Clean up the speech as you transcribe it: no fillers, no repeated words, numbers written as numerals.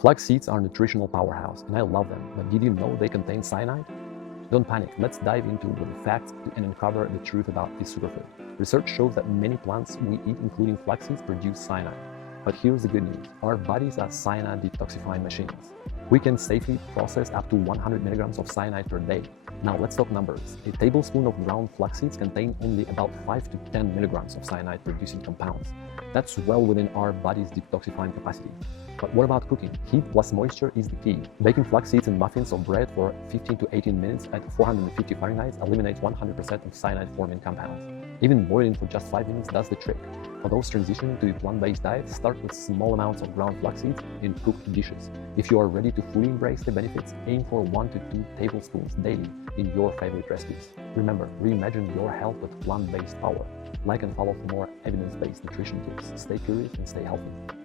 Flax seeds are a nutritional powerhouse, and I love them, but did you know they contain cyanide? Don't panic, let's dive into the facts and uncover the truth about this superfood. Research shows that many plants we eat, including flax seeds, produce cyanide. But here's the good news, our bodies are cyanide detoxifying machines. We can safely process up to 100 milligrams of cyanide per day. Now let's talk numbers. A tablespoon of ground flax seeds contain only about 5 to 10 milligrams of cyanide producing compounds. That's well within our body's detoxifying capacity. But what about cooking? Heat plus moisture is the key. Baking flax seeds in muffins or bread for 15 to 18 minutes at 450 Fahrenheit eliminates 100% of cyanide-forming compounds. Even boiling for just 5 minutes does the trick. For those transitioning to a plant-based diet, start with small amounts of ground flax seeds in cooked dishes. If you are ready to fully embrace the benefits, aim for 1 to 2 tablespoons daily in your favorite recipes. Remember, reimagine your health with plant-based power. Like and follow for more evidence-based nutrition tips. Stay curious and stay healthy.